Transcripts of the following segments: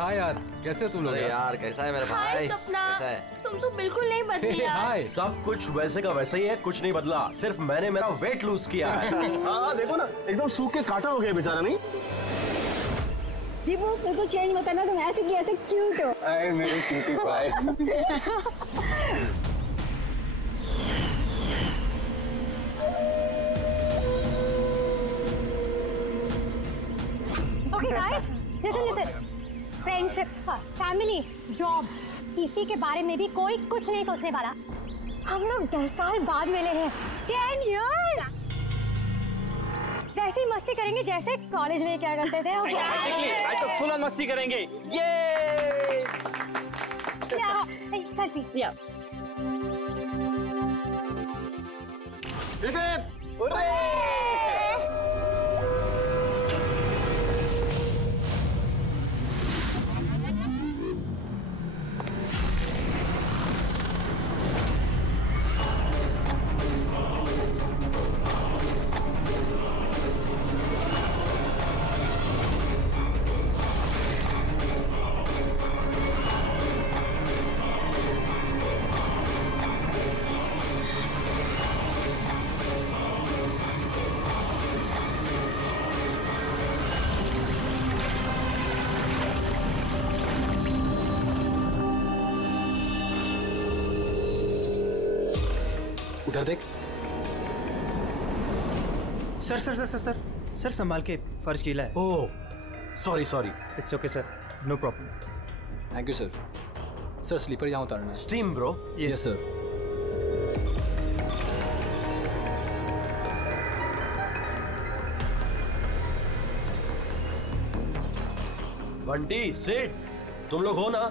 हाय यार, कैसे हो तुम लोग? यार कैसा है मेरा भाई? हाय सपना, कैसा है? तुम तो बिल्कुल नहीं बदली यार। हाय। सब कुछ वैसे का वैसा ही है, कुछ नहीं बदला, सिर्फ मैंने मेरा वेट लूज किया है। हाँ देखो ना, एकदम सूख के काटा हो गया बेचारा। नहीं दीपू, बिल्कुल चेंज मत करना, तुम ऐसे की ऐसे क्यूट हो। अरे मेरी cutie pie. Okay guys, listen. Friendship, family, job, किसी के बारे में भी कोई कुछ नहीं सोचने वाला। हम लोग 10 साल बाद मिले हैं, 10 years। वैसी मस्ती करेंगे जैसे कॉलेज में क्या करते थे। आज तो फुल ऑन मस्ती करेंगे। ये सेल्फी। उधर देख। Sir sir sir sir sir sir संभाल के, फर्श गीला है। Oh sorry. It's okay sir, no problem. Thank you sir. Sir slipper यहाँ उतारना। Steam bro. Yes sir. Bunty Seth, तुम लोग हो ना?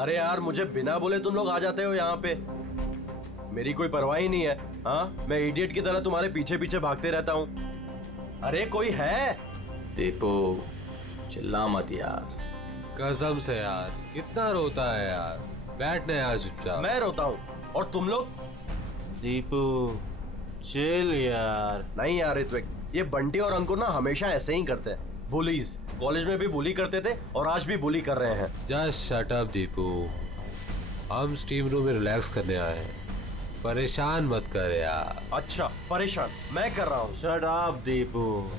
अरे यार, मुझे बिना बोले तुम लोग आ जाते हो यहाँ पे, मेरी कोई परवाह ही नहीं है। हाँ, मैं इडियट की तरह तुम्हारे पीछे पीछे भागते रहता हूँ। अरे कोई है? दीपू चिल्ला मत यार। कसम से यार, कितना रोता है यार। बैठना यार चुपचाप। मैं रोता हूँ और तुम लोग? दीपू चिल यार। नहीं यार ऋत्विक, ये बंटी और अंकुर ना हमेशा ऐसे ही करते हैं। बुलीज, कॉलेज में भी बुली करते थे और आज भी बुली कर रहे हैं। जस्ट शट अप दीपू, हम स्टीम रूम में रिलैक्स करने आए हैं, परेशान मत कर यार। अच्छा परेशान मैं कर रहा हूँ। Shut up Deepu.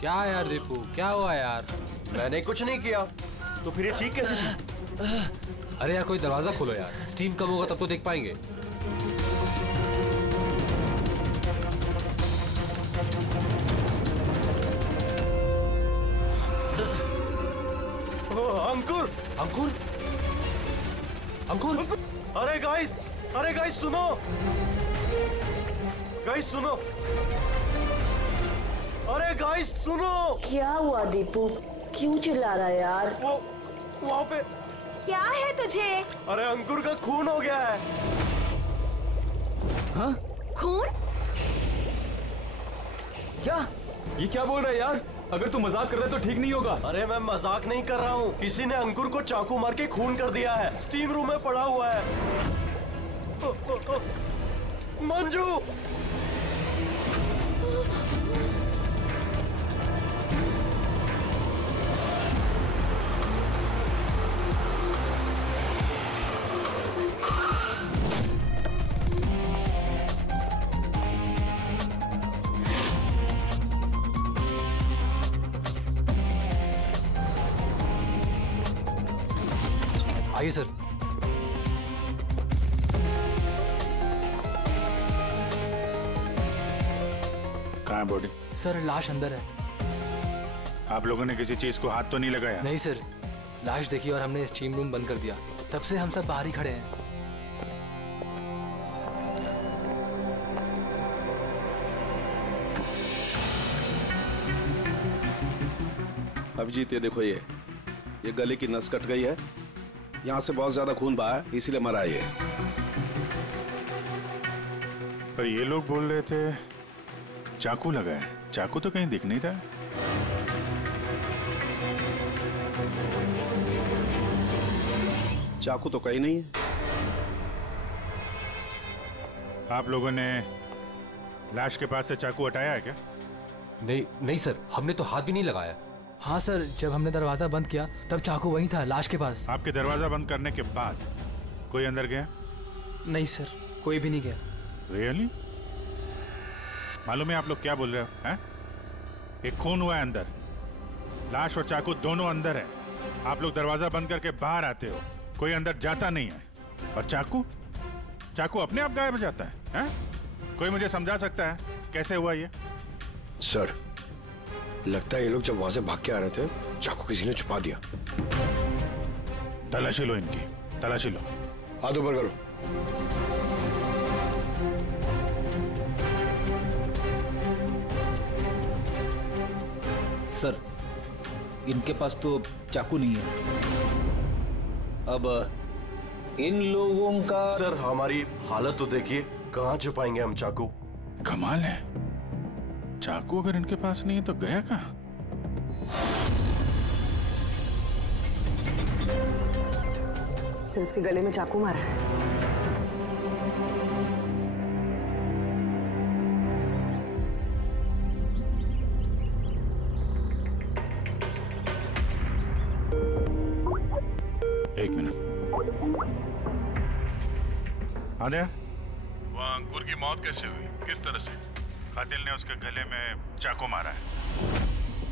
क्या यार दीपू, क्या हुआ यार? मैंने कुछ नहीं किया। तो फिर ये ठीक कैसे थी? अरे यार कोई दरवाजा खोलो यार, स्टीम कम होगा तब तो देख पाएंगे। अंकुर अंकुर अंकुर। अरे गाइस सुनो, गाइस सुनो, अरे गाइस सुनो। क्या हुआ दीपू, क्यों चिल्ला रहा है यार? वो वहाँ पे क्या है तुझे? अरे अंकुर का खून हो गया है। हाँ? खून? क्या? ये क्या बोल रहा है यार? अगर तू मजाक कर रहा है तो ठीक नहीं होगा। अरे मैं मजाक नहीं कर रहा हूँ, किसी ने अंकुर को चाकू मार के खून कर दिया है, स्टीम रूम में पड़ा हुआ है। मंजू, आइए सर। कहाँ है बॉडी? सर लाश अंदर है। आप लोगों ने किसी चीज को हाथ तो नहीं लगाया? नहीं सर, लाश देखी और हमने स्टीम रूम बंद कर दिया, तब से हम सब बाहर ही खड़े हैं। अभिजीत ये देखो, ये गले की नस कट गई है, यहाँ से बहुत ज्यादा खून बहा है, इसीलिए मरा ये। पर ये लोग बोल रहे थे चाकू लगा है, चाकू तो कहीं दिख नहीं रहा है। चाकू तो कहीं नहीं है। आप लोगों ने लाश के पास से चाकू हटाया है क्या? नहीं नहीं सर, हमने तो हाथ भी नहीं लगाया। हाँ सर, जब हमने दरवाजा बंद किया तब चाकू वहीं था, लाश के पास। आपके दरवाजा बंद करने के बाद कोई अंदर गया? नहीं सर, कोई भी नहीं गया। रियली? मालूम है आप लोग क्या बोल रहे हो? हैं? एक खून हुआ है अंदर, लाश और चाकू दोनों अंदर है। आप लोग दरवाजा बंद करके बाहर आते हो, कोई अंदर जाता नहीं है। और चाकू अपने आप गायब हो जाता है, हैं? कोई मुझे समझा सकता है कैसे हुआ ये? सर, लगता है ये लोग जब वहां से भाग के आ रहे थे, चाकू किसी ने छुपा दिया। तलाशी लो इनकी, तलाशी लो। हाथ ऊपर करो। सर, इनके पास तो चाकू नहीं है। अब इन लोगों का सर, हमारी हालत तो देखिए, कहां छुपाएंगे हम चाकू? कमाल है, चाकू अगर इनके पास नहीं है तो गया कहां? सर, इसके गले में चाकू मारा है। एक मिनट। आद्या, वो अंकुर की मौत कैसे हुई, किस तरह से? कातिल ने उसके गले में चाकू मारा है।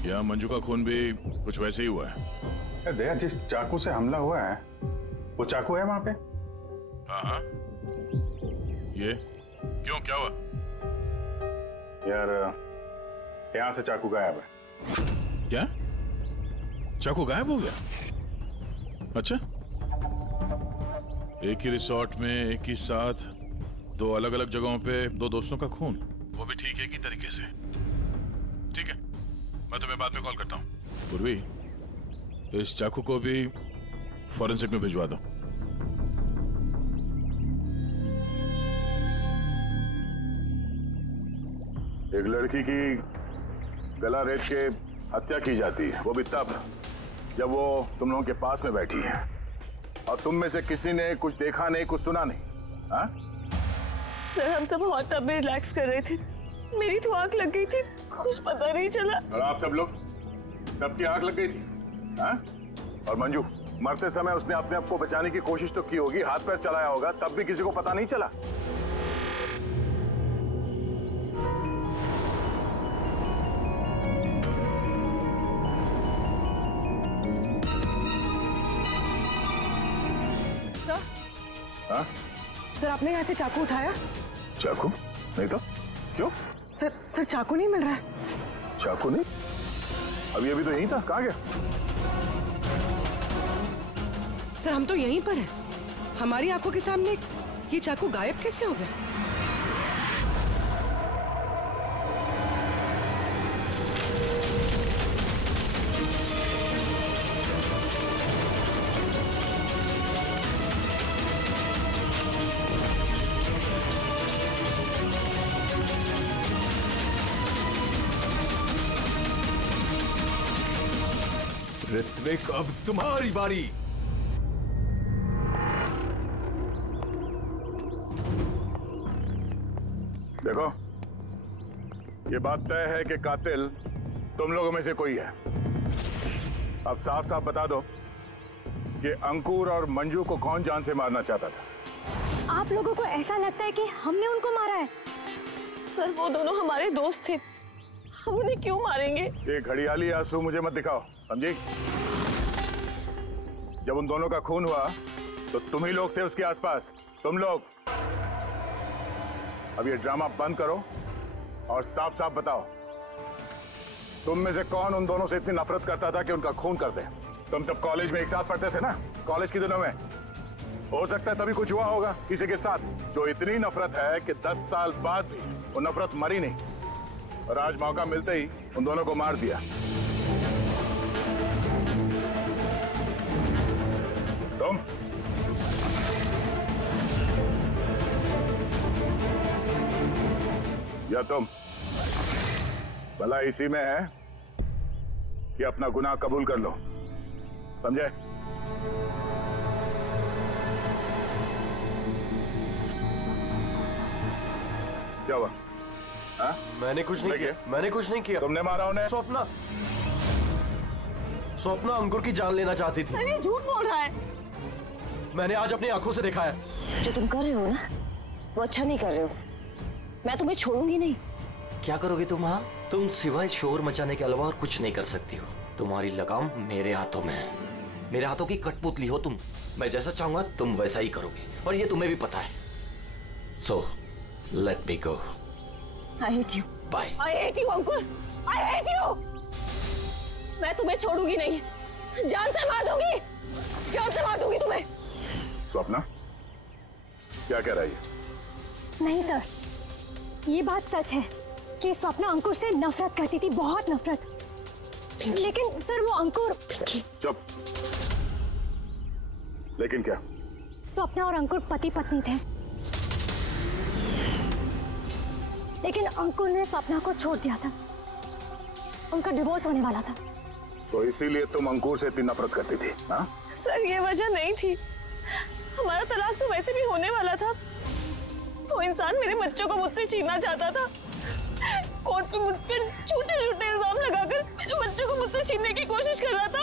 यहाँ मंजू का खून भी कुछ वैसे ही हुआ है। दया, जिस चाकू से हमला हुआ है वो चाकू है वहां पे? हाँ। ये क्यों, क्या हुआ? यार, यहाँ से चाकू गायब है। क्या? चाकू गायब हो गया? अच्छा, एक ही रिसोर्ट में एक ही साथ दो अलग अलग जगहों पे दो दोस्तों का खून, वो भी ठीक एक ही तरीके से। ठीक है, मैं तुम्हें बाद में कॉल करता हूँ। पूर्वी, इस चाकू को भी फॉरेंसिक में भिजवा दो। एक लड़की की गला रेत के हत्या की जाती है, वो भी तब जब वो तुम लोगों के पास में बैठी है, और तुम में से किसी ने कुछ देखा नहीं, कुछ सुना नहीं। हाँ? सर, हम सब हॉट टब में रिलैक्स कर रहे थे, मेरी तो आंख लग गई थी, कुछ पता नहीं चला। और आप सब लोग, सबकी आंख लग गई थी? हाँ? और मंजू, मरते समय उसने अपने आप को बचाने की कोशिश तो की होगी, हाथ पैर चलाया होगा, तब भी किसी को पता नहीं चला। हाँ? सर, आपने यहाँ से चाकू उठाया? चाकू नहीं तो क्यों? सर चाकू नहीं मिल रहा है। चाकू नहीं? अभी तो यहीं था, कहाँ गया? सर, हम तो यहीं पर हैं, हमारी आंखों के सामने ये चाकू गायब कैसे हो गया? ऋत्विक, अब तुम्हारी बारी। देखो, ये बात तय है कि कातिल तुम लोगों में से कोई है। अब साफ साफ बता दो कि अंकुर और मंजू को कौन जान से मारना चाहता था। आप लोगों को ऐसा लगता है कि हमने उनको मारा है? सर, वो दोनों हमारे दोस्त थे, हम उन्हें क्यों मारेंगे? ये घड़ियाली आंसू मुझे मत दिखाओ, समझी? जब उन दोनों का खून हुआ तो तुम ही लोग थे उसके आसपास, तुम लोग। अब ये ड्रामा बंद करो और साफ साफ बताओ, तुम में से कौन उन दोनों से इतनी नफरत करता था कि उनका खून कर दे? तुम सब कॉलेज में एक साथ पढ़ते थे ना, कॉलेज के दिनों में। हो सकता है तभी कुछ हुआ होगा किसी के साथ, जो इतनी नफरत है कि 10 साल बाद भी वो नफरत मरी नहीं, और आज मौका मिलते ही उन दोनों को मार दिया। तुम या तुम, भला इसी में है कि अपना गुनाह कबूल कर लो, समझे? क्या हुआ? हाँ? मैंने कुछ नहीं किया। मैंने कुछ नहीं किया। तुमने मारा उन्हें? स्वप्ना अंकुर की जान लेना चाहती थी। अरे झूठ बोल रहा है। मैंने आज अपनी आंखों से देखा है। जो तुम कर रहे हो ना वो अच्छा नहीं कर रहे हो। मैं तुम्हें छोड़ूंगी नहीं। क्या करोगी तुम? हाँ, तुम सिवाय शोर मचाने के अलावा और कुछ नहीं कर सकती हो। तुम्हारी लगाम मेरे हाथों में है। मेरे हाथों की कठपुतली हो तुम। मैं जैसा चाहूंगा तुम वैसा ही करोगी, और ये तुम्हें भी पता है। So let me go. I hate you. Bye. I hate you, Ankur. I hate you. मैं तुम्हें छोड़ूंगी नहीं। जान से मार दूंगी। जान से मार दूंगी तुम्हें। स्वप्ना, क्या कह रही है? नहीं सर, ये बात सच है कि स्वप्ना अंकुर से नफरत करती थी, बहुत नफरत। लेकिन सर वो अंकुर। चुप। लेकिन क्या? स्वप्ना और अंकुर पति पत्नी थे, लेकिन अंकुर ने स्वप्ना को छोड़ दिया था। उनका डिवोर्स होने वाला था। तो इसीलिए तुम अंकुर से इतनी नफरत करती थी? हाँ? सर ये वजह नहीं थी। हमारा तलाक तो वैसे भी होने वाला था। वो इंसान मेरे बच्चों को मुझसे छीनना चाहता था। कोर्ट पे मुझ पर झूठे इल्जाम लगाकर मेरे बच्चों को मुझसे छीनने की कोशिश कर रहा था।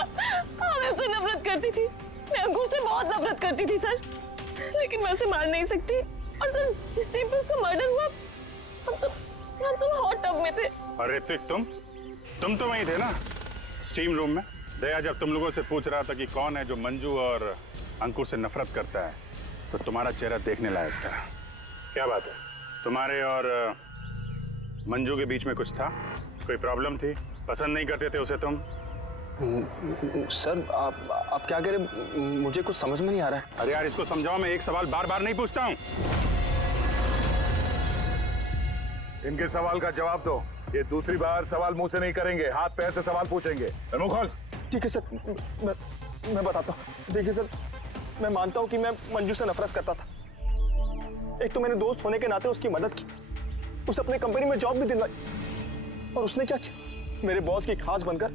हाँ, मैं उससे नफरत करती थी। मैं अंकुर से बहुत नफरत करती थी सर, लेकिन मैं उसे मार नहीं सकती। और सर जिस टाइम पे उसका मर्डर हुआ हम सब हॉट टब में थे। अरे तुम तो वहीं थे ना, स्टीम रूम में। दया जब तुम लोगों से पूछ रहा था कि कौन है जो मंजू और अंकुर से नफरत करता है, तो तुम्हारा चेहरा देखने लायक था। क्या बात है, तुम्हारे और मंजू के बीच में कुछ था? कोई प्रॉब्लम थी? पसंद नहीं करते थे उसे तुम? सर आप क्या कह रहे? मुझे कुछ समझ में नहीं आ रहा है। अरे यार इसको समझाओ। मैं एक सवाल बार बार नहीं पूछता हूँ। इनके सवाल का जवाब दो। ये दूसरी बार सवाल मुंह से नहीं करेंगे, हाथ पैर से सवाल पूछेंगे। मुंह खोल। ठीक है सर, मैं बताता हूँ। देखिए सर, मैं मानता हूँ कि मैं मंजू से नफरत करता था। एक तो मैंने दोस्त होने के नाते उसकी मदद की, उसे अपने कंपनी में जॉब भी दिलवाई, और उसने क्या किया? मेरे बॉस की खास बनकर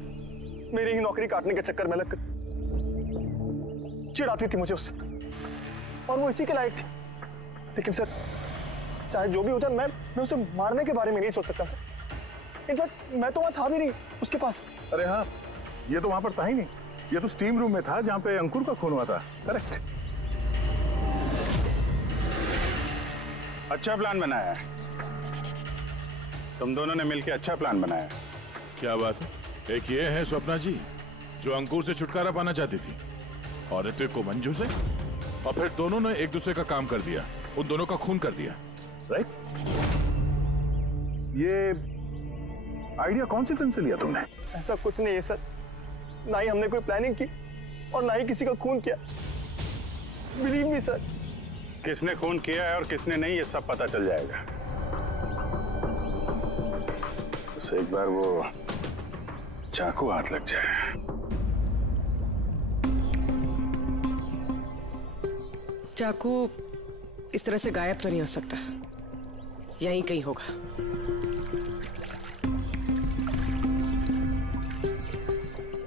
मेरी ही नौकरी काटने के चक्कर में लगकर चिढ़ाती थी मुझे उससे, और वो इसी के लायक थी। लेकिन सर चाहे जो भी होता, मैं उसे मारने के बारे में नहीं सोच सकता सर। इनफैक्ट मैं तो वहां था भी नहीं उसके पास। अरे हाँ, ये तो वहां पर था ही नहीं। ये तो स्टीम रूम में था जहां पे अंकुर का खून हुआ था। करेक्ट। अच्छा प्लान बनाया है तुम दोनों ने मिलकर। अच्छा प्लान बनाया। क्या बात है? एक ये है स्वप्ना जी जो अंकुर से छुटकारा पाना चाहती थी, और ऋतिक को मंजू से, और फिर दोनों ने एक दूसरे का काम कर दिया, उन दोनों का खून कर दिया। राइट। ये आइडिया कौन सी फिल्म से लिया तुमने? ऐसा कुछ नहीं है सर, ना ही हमने कोई प्लानिंग की और ना ही किसी का खून किया। Believe me sir. किसने खून किया है और किसने नहीं, ये सब पता चल जाएगा। बस एक बार वो चाकू हाथ लग जाए। चाकू इस तरह से गायब तो नहीं हो सकता, यहीं कहीं होगा।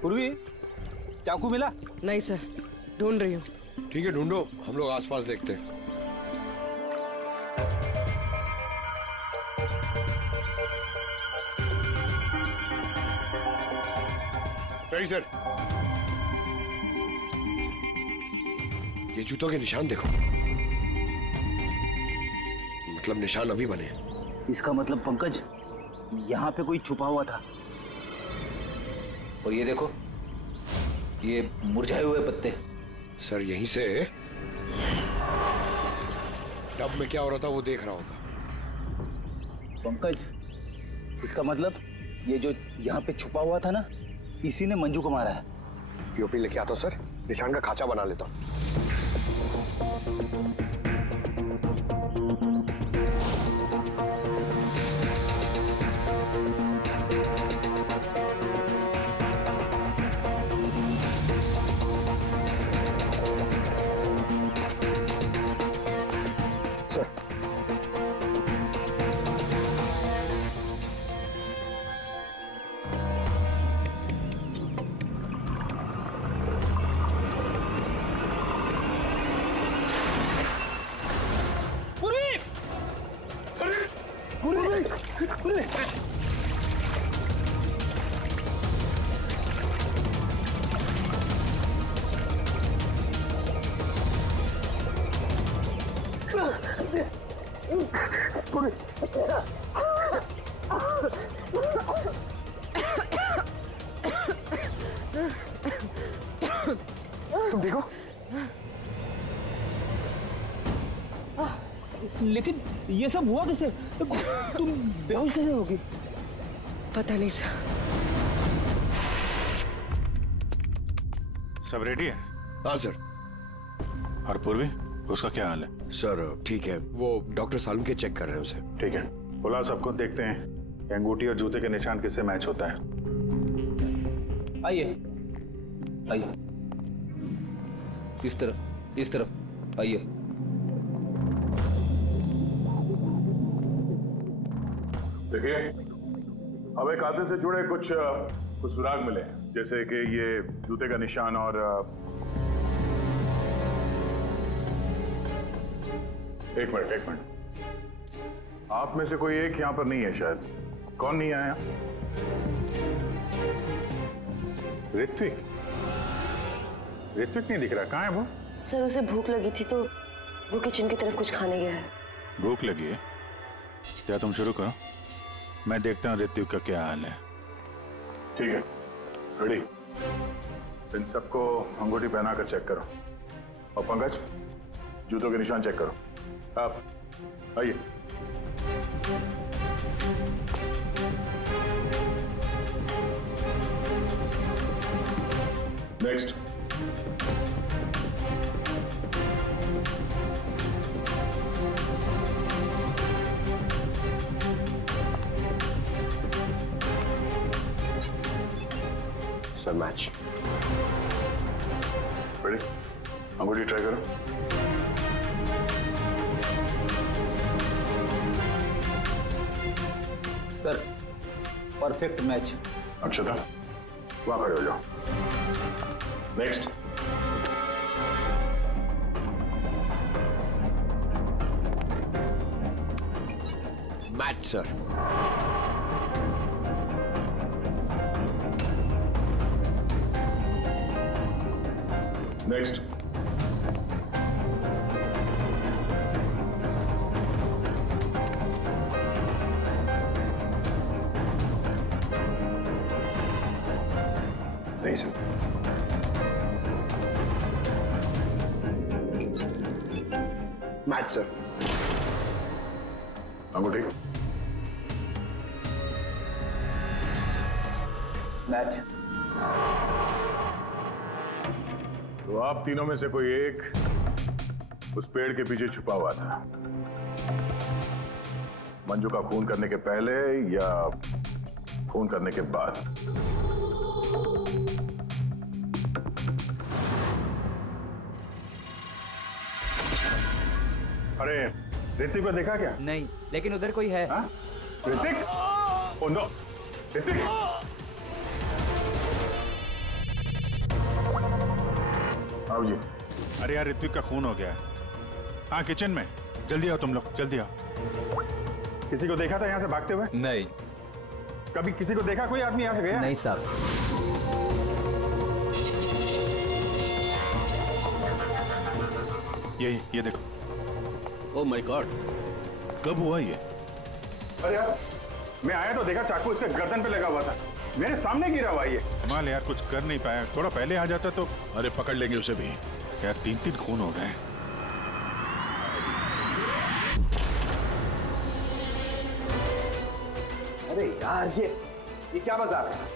पूर्वी, चाकू मिला? नहीं सर, ढूंढ रही हूँ। ठीक है, ढूंढो, हम लोग आसपास देखते हैं। Ready sir. ये जूतों के निशान देखो, मतलब निशान अभी बने। इसका मतलब पंकज यहाँ पे कोई छुपा हुआ था। और ये देखो, ये मुरझाए हुए पत्ते। सर यहीं से टब में क्या हो रहा था वो देख रहा होगा। पंकज, इसका मतलब ये जो यहाँ पे छुपा हुआ था ना, इसी ने मंजू को मारा है। पीओपी लेके आता हूं सर, निशान का खांचा बना लेता हूं। तुम ठीक हो? लेकिन ये सब हुआ कैसे? तुम बेहोश कैसे होगी? पता नहीं सर। सब रेडी है? हाँ सर। और पूर्वी, उसका क्या हाल है? सर ठीक है, वो डॉक्टर सालम के चेक कर रहे हैं उसे। ठीक है, बुला सबको, देखते हैं अंगूठी और जूते के निशान किससे मैच होता है। आइए आइए, इस तरफ आइए। देखिए, अब एक कातिल से जुड़े कुछ सुराग मिले, जैसे कि ये जूते का निशान और एक मिनट, आप में से कोई एक यहाँ पर नहीं है शायद। कौन नहीं आया? ऋत्विक नहीं दिख रहा, कहाँ है वो? सर उसे भूख लगी थी तो वो किचन की तरफ कुछ खाने गया है। भूख लगी है? क्या तुम शुरू करो, मैं देखता हूँ ऋत्विक का क्या हाल है। ठीक है, रेडी। इन सबको अंगूठी पहना कर चेक करो, और पंकज जूतों के निशान चेक करो। आप आइए। नेक्स्ट। Sir match. रेडी? अंगूठी ट्राई करो। Sir perfect match. अक्षता, वहां खड़े हो जाओ। नेक्स्ट। Match sir. नेक्स्ट। नहीं सर। Match sir. अंगूठी। मैच। तो आप तीनों में से कोई एक उस पेड़ के पीछे छुपा हुआ था, मंजू का खून करने के पहले या खून करने के बाद? अरे ऋतिक को देखा क्या? नहीं, लेकिन उधर कोई है। ऋतिक? Oh no, Hrithik! आओ जी। अरे यार, ऋत्विक का खून हो गया है। हाँ, किचन में। जल्दी आओ तुम लोग, जल्दी आओ। किसी को देखा था यहाँ से भागते हुए? नहीं। कभी किसी को देखा कोई आदमी यहाँ से गया? नहीं साहब। ये देखो। ओह माय गॉड, कब हुआ ये? अरे यार, मैं आया तो देखा चाकू इसके गर्दन पे लगा हुआ था, मेरे सामने गिरा हुआ ये। कमाल यार, कुछ कर नहीं पाया। थोड़ा पहले आ जाता तो। अरे पकड़ लेंगे उसे भी यार, 3 खून हो गए। अरे यार, ये क्या मजाक है?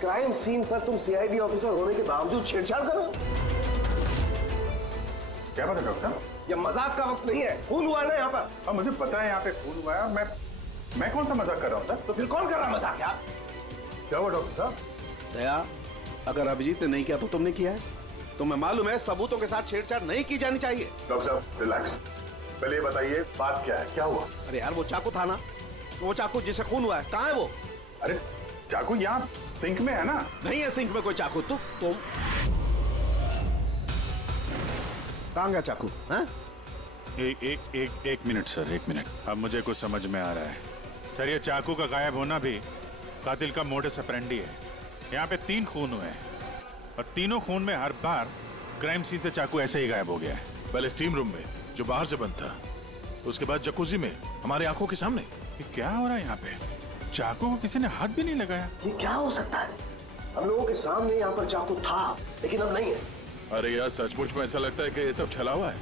क्राइम सीन पर तुम सीआईडी ऑफिसर होने के बावजूद छेड़छाड़ करो? क्या बात है डॉक्टर साहब? ये मजाक का वक्त नहीं है। खून हुआ है ना यहाँ पर। हाँ, मुझे पता है यहाँ पे खून हुआ है। मैं कौन सा मजाक कर रहा हूँ सर? तो फिर कौन कर रहा है मजाक यार? क्या हुआ डॉक्टर साहब? दया, अगर अभिजीत ने नहीं किया तो तुमने किया है। तुम्हें मालूम है सबूतों के साथ छेड़छाड़ नहीं की जानी चाहिए। डॉक्टर साहब रिलैक्स, पहले बताइए बात क्या है, क्या हुआ? अरे यार, वो चाकू था ना, वो चाकू जिससे खून हुआ है, कहाँ है वो? अरे चाकू यहाँ सिंक में है ना? नहीं है सिंक में कोई चाकू। तुम कहाँ गया चाकू? हाँ? एक मिनट सर, 1 मिनट। अब मुझे कुछ समझ में आ रहा है। सर ये चाकू का गायब होना भी कातिल का मोडस ऑपरेंडी है। यहाँ पे 3 खून हुए हैं और तीनों खून में हर बार क्राइम सीन से चाकू ऐसे ही गायब हो गया है। पहले स्टीम रूम में जो बाहर से बंद था, उसके बाद जकूजी में हमारे आंखों के सामने। ये क्या हो रहा है यहाँ पे? चाकू को किसी ने हाथ भी नहीं लगाया। ये क्या हो सकता है? हम लोगों के सामने यहाँ पर चाकू था लेकिन अब नहीं है। अरे यार सचमुच में ऐसा लगता है कि ये सब छला हुआ है।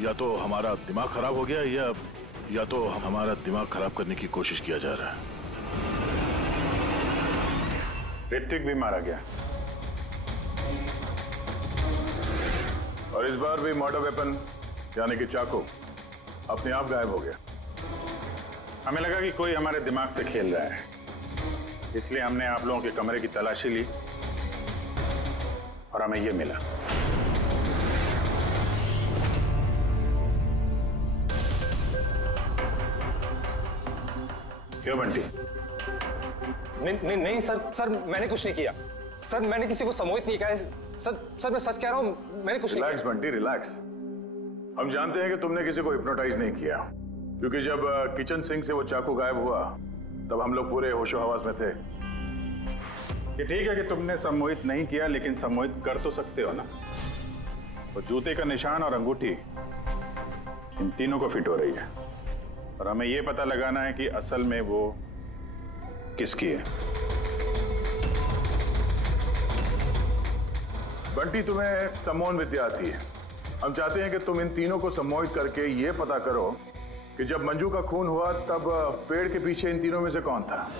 या तो हमारा दिमाग खराब हो गया या तो हमारा दिमाग खराब करने की कोशिश किया जा रहा है। ऋतिक भी मारा गया और इस बार भी मर्डर वेपन यानी कि चाकू अपने आप गायब हो गया। हमें लगा कि कोई हमारे दिमाग से खेल रहा है, इसलिए हमने आप लोगों के कमरे की तलाशी ली और हमें ये मिला। क्यों बंटी? नहीं सर मैंने कुछ नहीं किया। सर मैंने किसी को सम्मोहित नहीं किया है। सर मैं सच कह रहा हूं, मैंने कुछ नहीं किया। Relax Bunty relax. हम जानते हैं कि तुमने किसी को हिप्नोटाइज नहीं किया, क्योंकि जब किचन सिंक से वो चाकू गायब हुआ तब हम लोग पूरे होशो हवास में थे। ये ठीक है कि तुमने सम्मोहित नहीं किया, लेकिन सम्मोहित कर तो सकते हो ना। वो जूते का निशान और अंगूठी इन तीनों को फिट हो रही है और हमें ये पता लगाना है कि असल में वो किसकी है। बंटी तुम्हें सम्मोहन विद्या आती है। हम चाहते हैं कि तुम इन तीनों को सम्मोहित करके ये पता करो कि जब मंजू का खून हुआ तब पेड़ के पीछे इन तीनों में से कौन था।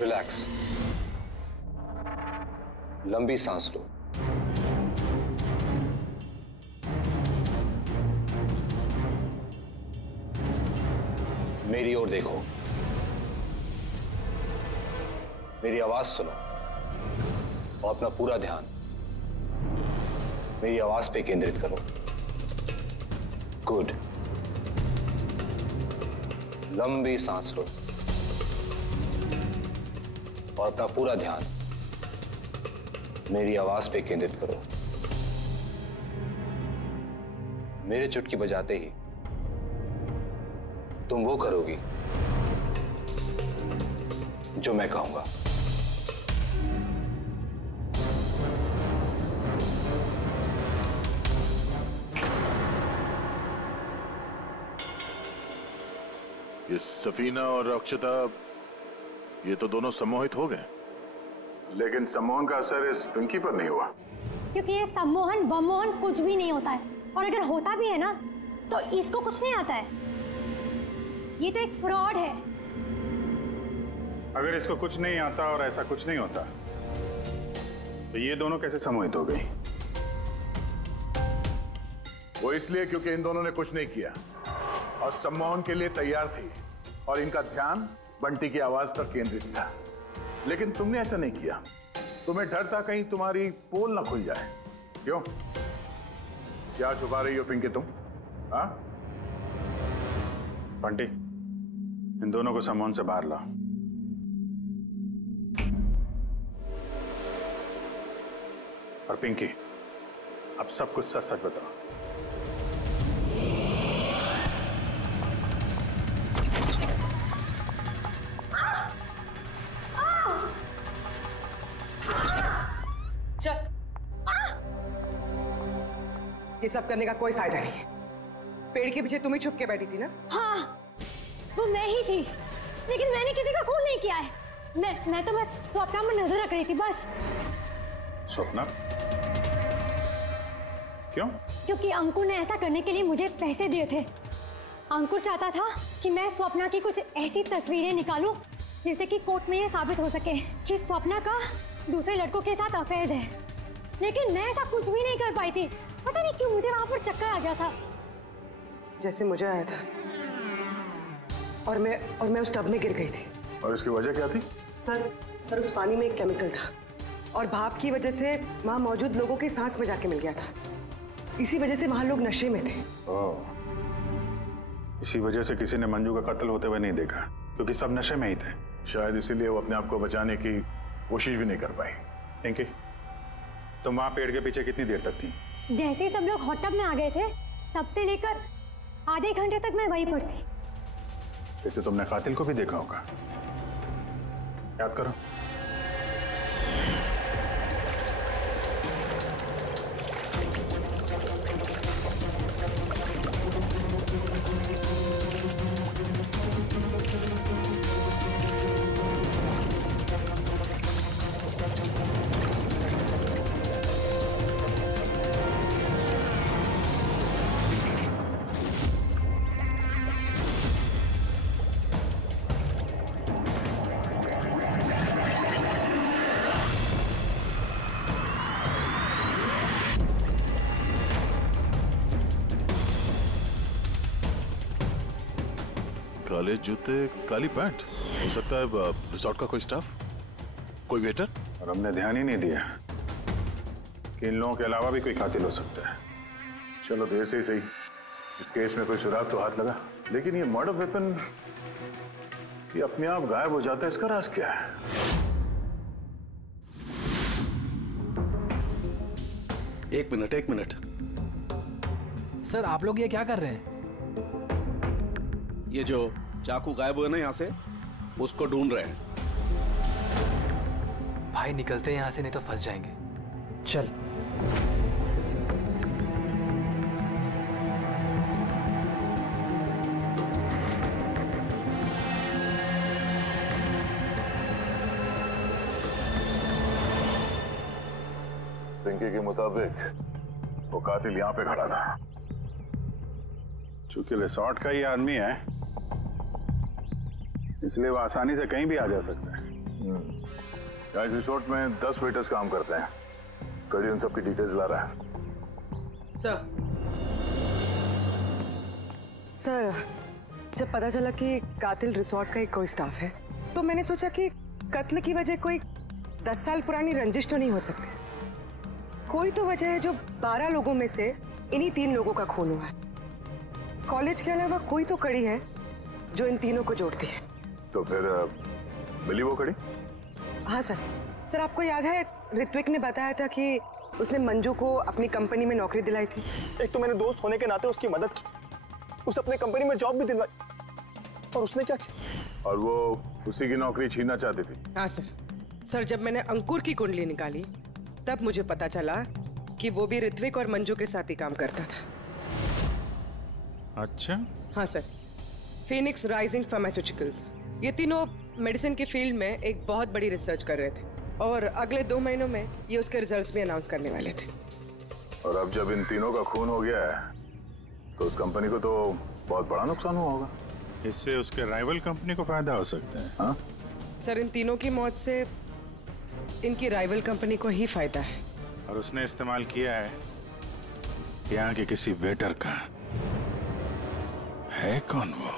रिलैक्स, लंबी सांस लो। मेरी ओर देखो, मेरी आवाज सुनो और अपना पूरा ध्यान मेरी आवाज पे केंद्रित करो। गुड। लंबी सांस लो और अपना पूरा ध्यान मेरी आवाज पे केंद्रित करो। मेरे चुटकी बजाते ही तुम वो करोगी जो मैं कहूंगा। ये सफीना और अक्षता, ये तो दोनों सम्मोहित हो गए, लेकिन सम्मोहन का असर इस पिंकी पर नहीं हुआ। क्योंकि ये सम्मोहन बमोहन कुछ भी नहीं होता है, और अगर होता भी है ना तो इसको कुछ नहीं आता है। ये तो एक फ्रॉड है। अगर इसको कुछ नहीं आता और ऐसा कुछ नहीं होता तो ये दोनों कैसे सम्मोहित हो गई? वो इसलिए क्योंकि इन दोनों ने कुछ नहीं किया और सम्मोहन के लिए तैयार थी और इनका ध्यान बंटी की आवाज पर केंद्रित था। लेकिन तुमने ऐसा नहीं किया। तुम्हें डर था कहीं तुम्हारी पोल ना खुल जाए। क्यों? क्या छुपा रही हो पिंकी तुम? हाँ बंटी, इन दोनों को सम्मोहन से बाहर लाओ। और पिंकी, अब सब कुछ सच सच बताओ। चल, ये सब करने का कोई फायदा नहीं है। पेड़ के पीछे तुम ही छुप के बैठी थी ना? हाँ, वो मैं ही थी, लेकिन मैंने किसी का खून नहीं किया है। मैं तो बस स्वप्ना में नजर रख रही थी बस। स्वप्ना? क्यों? क्योंकि अंकुर ने ऐसा करने के लिए मुझे पैसे दिए थे। अंकुर चाहता था कि मैं स्वप्ना की कुछ ऐसी तस्वीरें निकालूं जिससे कि कोर्ट में ये साबित हो सके कि स्वप्ना का दूसरे लड़कों के साथ अफेयर है। लेकिन मैं ऐसा कुछ भी नहीं कर पाई थी। पता नहीं क्यों मुझे वहां पर चक्कर आ गया था, जैसे मुझे आया था। और मैं उस टब में गिर गई थी। और इसकी वजह क्या थी? सर उस पानी में एक केमिकल था और भाप की वजह से वहां मौजूद लोगों की सांस में जाके मिल गया था। इसी वजह से वहां लोग नशे में थे। ओह, इसी वजह से किसी ने मंजू का कत्ल होते हुए नहीं देखा, क्योंकि सब नशे में ही थे। शायद इसीलिए वो अपने आप को बचाने की कोशिश भी नहीं कर पाई। पिंकी, तुम वहां पेड़ के पीछे कितनी देर तक थी? जैसे ही सब लोग हॉट टब में आ गए थे, तब से लेकर आधे घंटे तक मैं वहीं पर थी। फिर तो तुमने कातिल को भी देखा होगा। याद करो। काले जूते, काली पैंट। हो सकता है रिसोर्ट का कोई स्टाफ, कोई वेटर। और हमने ध्यान ही नहीं दिया कि इन लोगों के अलावा भी कोई कातिल हो सकता है। चलो देर से ही सही, इस केस में कोई सुराग तो हाथ लगा, लेकिन ये मर्डर वेपन ये अपने आप गायब हो जाता है, इसका राज क्या है? एक मिनट। सर आप लोग ये क्या कर रहे हैं? ये जो चाकू गायब हुआ ना यहाँ से, उसको ढूंढ रहे हैं। भाई निकलते हैं यहाँ से, नहीं तो फंस जाएंगे। चल। पिंकी के मुताबिक वो कातिल यहाँ पे खड़ा था। चूंकि रिसोर्ट का ही आदमी है, इसलिए वो आसानी से कहीं भी आ जा सकता है। इस रिसोर्ट में 10 वेटर्स काम करते हैं। कड़ी उन सबकी डिटेल्स ला रहा है। सर, जब पता चला कि कातिल रिसोर्ट का ही कोई स्टाफ है, तो मैंने सोचा कि कत्ल की वजह कोई 10 साल पुरानी रंजिश तो नहीं हो सकती। कोई तो वजह है जो 12 लोगों में से इन्हीं 3 लोगों का खून हुआ है। कॉलेज के अलावा कोई तो कड़ी है जो इन तीनों को जोड़ती है। तो फिर मिली वो कड़ी? हाँ सर, आपको याद है ऋत्विक ने बताया था कि उसने मंजू को अपनी कंपनी में नौकरी दिलाई थी। एक तो मैंने दोस्त होने के नाते उसकी मदद की, उसे अपने कंपनी में जॉब भी दिलवाई, और उसने क्या किया? और वो उसी की नौकरी छीनना चाहती थी। हाँ सर, जब मैंने अंकुर की कुंडली निकाली, तब मुझे पता चला कि वो भी ऋत्विक और मंजू के साथ ही काम करता था। अच्छा। हाँ सर, फिनिक्स राइजिंग फार्मास्यूटिकल्स, ये तीनों मेडिसिन के फील्ड में एक बहुत बड़ी रिसर्च कर रहे थे, और अगले 2 महीनों में ये उसके रिजल्ट्स भी अनाउंस करने वाले थे। और अब जब इन तीनों का खून हो गया है, तो उस कंपनी को तो बहुत बड़ा नुकसान हुआ होगा। इससे उसके राइवल कंपनी को फायदा हो सकता है। हाँ सर, इन तीनों की मौत से इनकी राइवल कंपनी को ही फायदा है। और उसने इस्तेमाल किया है यहाँ के किसी वेटर का। है कौन वो?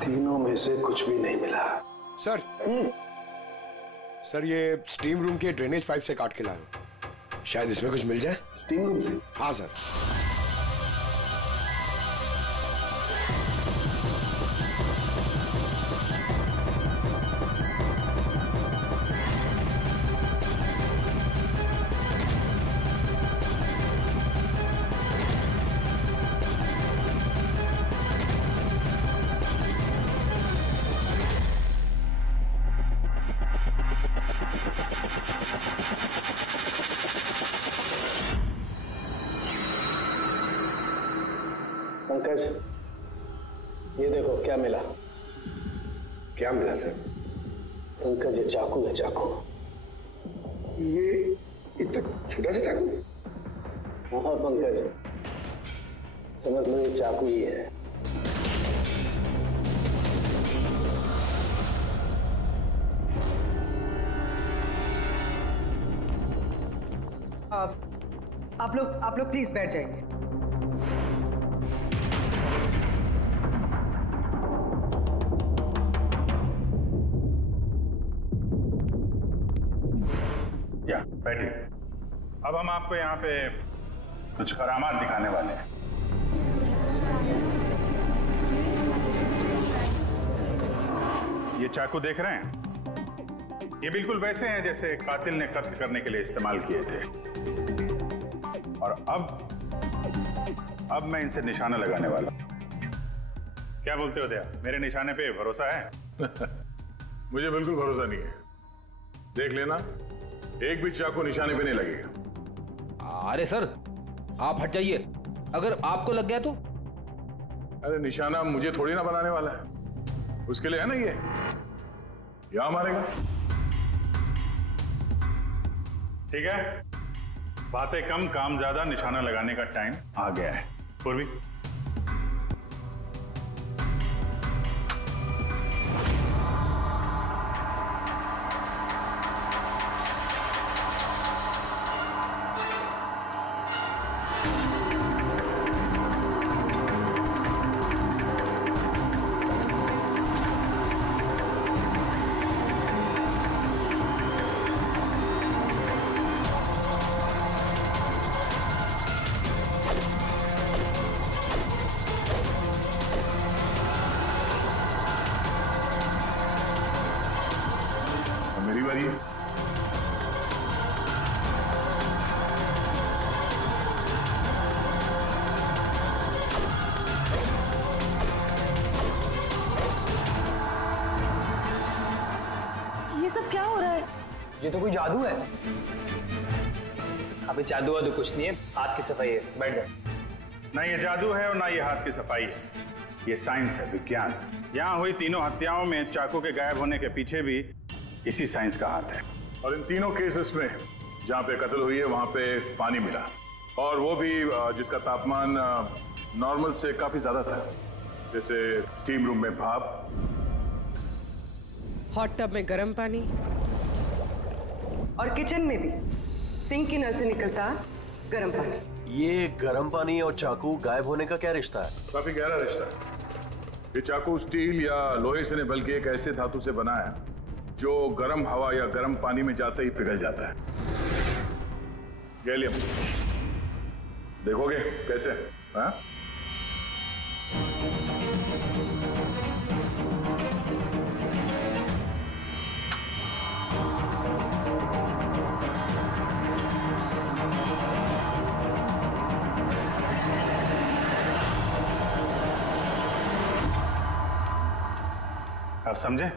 तीनों में से कुछ भी नहीं मिला। सर ये स्टीम रूम के ड्रेनेज पाइप से काट के लाया, शायद इसमें कुछ मिल जाए। स्टीम रूम से? हाँ सर। पंकज, ये देखो क्या मिला। क्या मिला सर? पंकज, ये चाकू है, चाकू। ये इतना छोटा सा चाकू? हाँ पंकज, समझ लो ये चाकू ही है। आप लोग प्लीज बैठ जाइए। या बैठिए। अब हम आपको यहाँ पे कुछ करामात दिखाने वाले हैं। ये चाकू देख रहे हैं? ये बिल्कुल वैसे हैं जैसे कातिल ने कत्ल करने के लिए इस्तेमाल किए थे। और अब मैं इनसे निशाना लगाने वाला हूं। क्या बोलते हो दया, मेरे निशाने पे भरोसा है? मुझे बिल्कुल भरोसा नहीं है। देख लेना, एक भी चाकू निशाने पे नहीं लगेगा। अरे सर, आप हट जाइए, अगर आपको लग गया तो? अरे निशाना मुझे थोड़ी ना बनाने वाला है, उसके लिए है ना ये, यहां मारेगा। ठीक है, बातें कम काम ज्यादा, निशाना लगाने का टाइम आ गया है। पूर्वी, मेरी बारी है। ये सब क्या हो रहा है? ये तो कोई जादू है। अभी जादू वादू कुछ नहीं है, हाथ की सफाई है। बैठ जाओ। ना ये जादू है और ना ये हाथ की सफाई है, ये साइंस है, विज्ञान। यहाँ हुई तीनों हत्याओं में चाकू के गायब होने के पीछे भी इसी साइंस का हाथ है। और इन तीनों केसेस में जहाँ पे कत्ल हुई है वहां पे पानी मिला, और वो भी जिसका तापमान नॉर्मल से काफी ज्यादा था, जैसे स्टीम रूम में भाप, हॉट टब में गर्म पानी, और किचन में भी सिंक की नल से निकलता गर्म पानी। ये गर्म पानी और चाकू गायब होने का क्या रिश्ता है? काफी गहरा रिश्ता है। ये चाकू स्टील या लोहे से नहीं बल्कि एक ऐसे धातु से बना है जो गर्म हवा या गर्म पानी में जाते ही पिघल जाता है। गैलियम, देखोगे कैसे? हाँ? आप समझे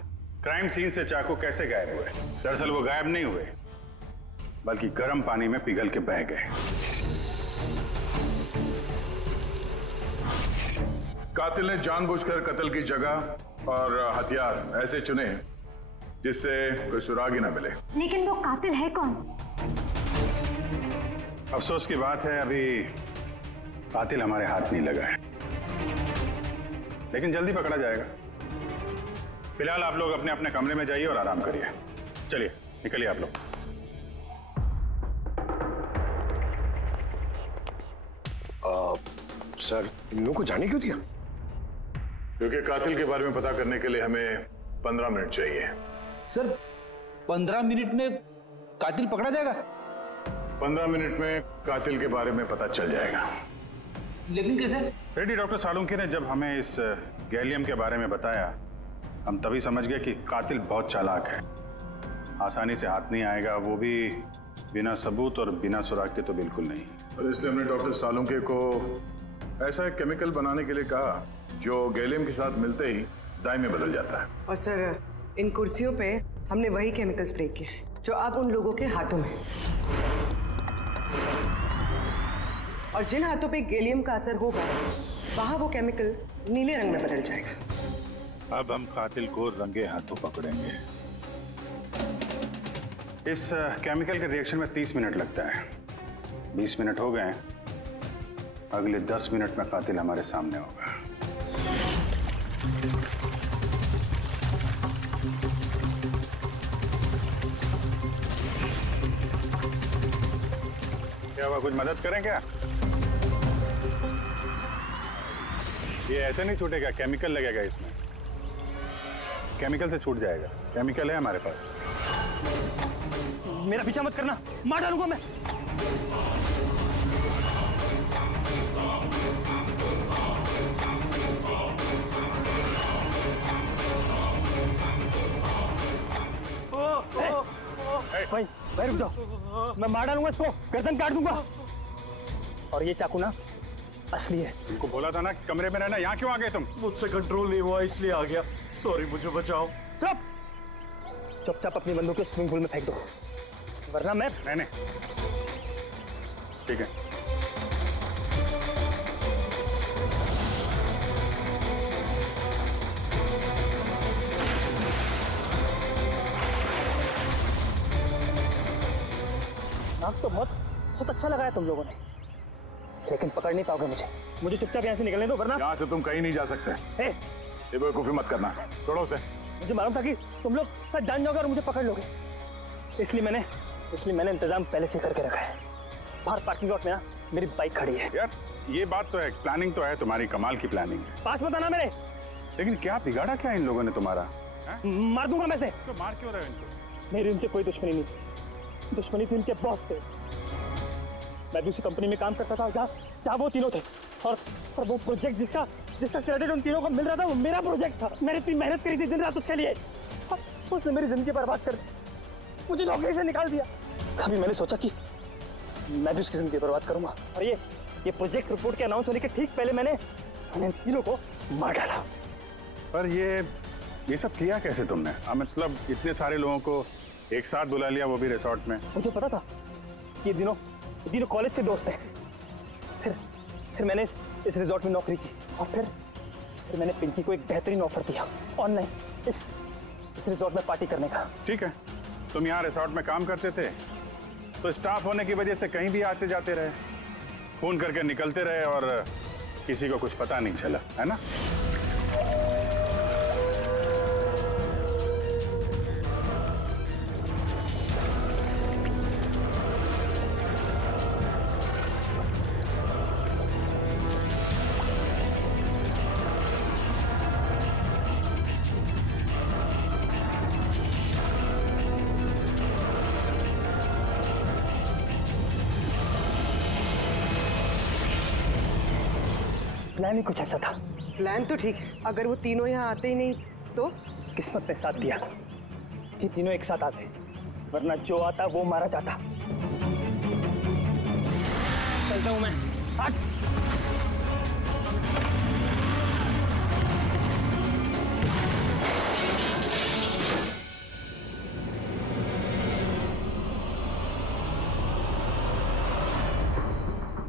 क्राइम सीन से चाकू कैसे गायब हुए? दरअसल वो गायब नहीं हुए, बल्कि गर्म पानी में पिघल के बह गए। कातिल ने जानबूझकर कत्ल की जगह और हथियार ऐसे चुने जिससे कोई सुराग ही ना मिले। लेकिन वो कातिल है कौन? अफसोस की बात है अभी कातिल हमारे हाथ नहीं लगा है, लेकिन जल्दी पकड़ा जाएगा। फिलहाल आप लोग अपने अपने कमरे में जाइए और आराम करिए। चलिए निकलिए आप लोग। सर, इन लोगों को जाने क्यों दिया? क्योंकि कातिल के बारे में पता करने के लिए हमें 15 मिनट चाहिए। सर, 15 मिनट में कातिल पकड़ा जाएगा? 15 मिनट में कातिल के बारे में पता चल जाएगा। लेकिन कैसे? रेड्डी, डॉक्टर सालुंके ने जब हमें इस गैलियम के बारे में बताया, हम तभी समझ गए कि कातिल बहुत चालाक है, आसानी से हाथ नहीं आएगा, वो भी बिना सबूत और बिना सुराग के तो बिल्कुल नहीं। और इसलिए हमने डॉक्टर सालुंके को ऐसा एक केमिकल बनाने के लिए कहा जो गैलियम के साथ मिलते ही डाई में बदल जाता है। और सर, इन कुर्सियों पे हमने वही केमिकल स्प्रे किया है जो अब उन लोगों के हाथों में है। और जिन हाथों पे गैलियम का असर होगा वहां वो केमिकल नीले रंग में बदल जाएगा। अब हम कातिल को रंगे हाथों पकड़ेंगे। इस केमिकल के रिएक्शन में 30 मिनट लगता है। 20 मिनट हो गए, अगले 10 मिनट में कातिल हमारे सामने होगा। क्या हुआ, कुछ मदद करें क्या? ये ऐसे नहीं छूटेगा, केमिकल लगेगा इसमें। केमिकल से छूट जाएगा, केमिकल है हमारे पास। मेरा पीछा मत करना, मार डालूंगा मैं। भाई भाई रुक जाओ, मैं मार डालूंगा इसको, गर्दन काट दूंगा। और ये चाकू ना असली है। तुमको बोला था ना कमरे में रहना, यहाँ क्यों आ गए तुम? मुझसे कंट्रोल नहीं हुआ इसलिए आ गया। सॉरी, मुझे बचाओ। चुप चुपचाप अपनी बंदूक को स्विमिंग पूल में फेंक दो, वरना मैं। नहीं ठीक है। नाक तो बहुत अच्छा लगाया तुम लोगों ने, लेकिन पकड़ नहीं पाओगे मुझे। मुझे चुपचाप यहाँ से निकलने दो, वरना यहाँ से तुम कहीं नहीं जा सकते। ये बेवकूफी मत करना, छोड़ो उसे। मुझे मालूम था कि तुम लोग सब जान जाओगे और मुझे पकड़ लोगे, इसलिए मैंने इंतजाम पहले से करके रखा है। बाहर पार्किंग लॉट में ना मेरी बाइक खड़ी है। यार ये बात तो है, प्लानिंग तो है तुम्हारी, कमाल की प्लानिंग है। पास मत आना मेरे। लेकिन क्या बिगाड़ा क्या इन लोगों ने तुम्हारा? मार दूंगा मैं से। तो मार क्यों रहे हो इनको? मेरी इनसे कोई दुश्मनी नहीं, दुश्मनी थी इनके बॉस से। मैं दूसरी कंपनी में काम करता था जहाँ वो तीनों थे, और वो प्रोजेक्ट जिसका क्रेडिट उन तीनों को मिल रहा था वो मेरा प्रोजेक्ट था। मैंने इतनी मेहनत करी थी दिन रात उसके लिए, उसने मेरी जिंदगी बर्बाद कर मुझे नौकरी से निकाल दिया। कभी मैंने सोचा कि मैं भी उसकी जिंदगी बर्बाद करूंगा, और ये प्रोजेक्ट रिपोर्ट के अनाउंस होने के ठीक पहले मैंने इन तीनों को मार डाला। पर ये सब किया कैसे तुमने? मतलब इतने सारे लोगों को एक साथ बुला लिया, वो भी रिसोर्ट में। मुझे पता था ये दिनों कॉलेज से दोस्त हैं। फिर मैंने इस रिसोर्ट में नौकरी की, और फिर मैंने पिंकी को एक बेहतरीन ऑफर दिया ऑनलाइन इस रिसोर्ट में पार्टी करने का। ठीक है, तुम यहाँ रिसोर्ट में काम करते थे तो स्टाफ होने की वजह से कहीं भी आते जाते रहे, फोन करके निकलते रहे, और किसी को कुछ पता नहीं चला, है ना? प्लान ही कुछ ऐसा था। प्लान तो ठीक है, अगर वो तीनों यहाँ आते ही नहीं तो? किस्मत ने साथ दिया कि तीनों एक साथ आते, वरना जो आता वो मारा जाता। चलता हूँ मैं। हट।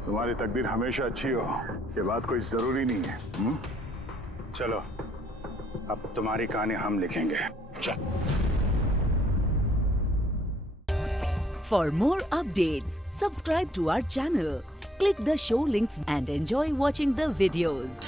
तुम्हारी तकदीर हमेशा अच्छी हो, ये बात कोई जरूरी नहीं है। चलो अब तुम्हारी कहानी हम लिखेंगे। चल। For more updates, subscribe to our channel, click the show links and enjoy watching the videos.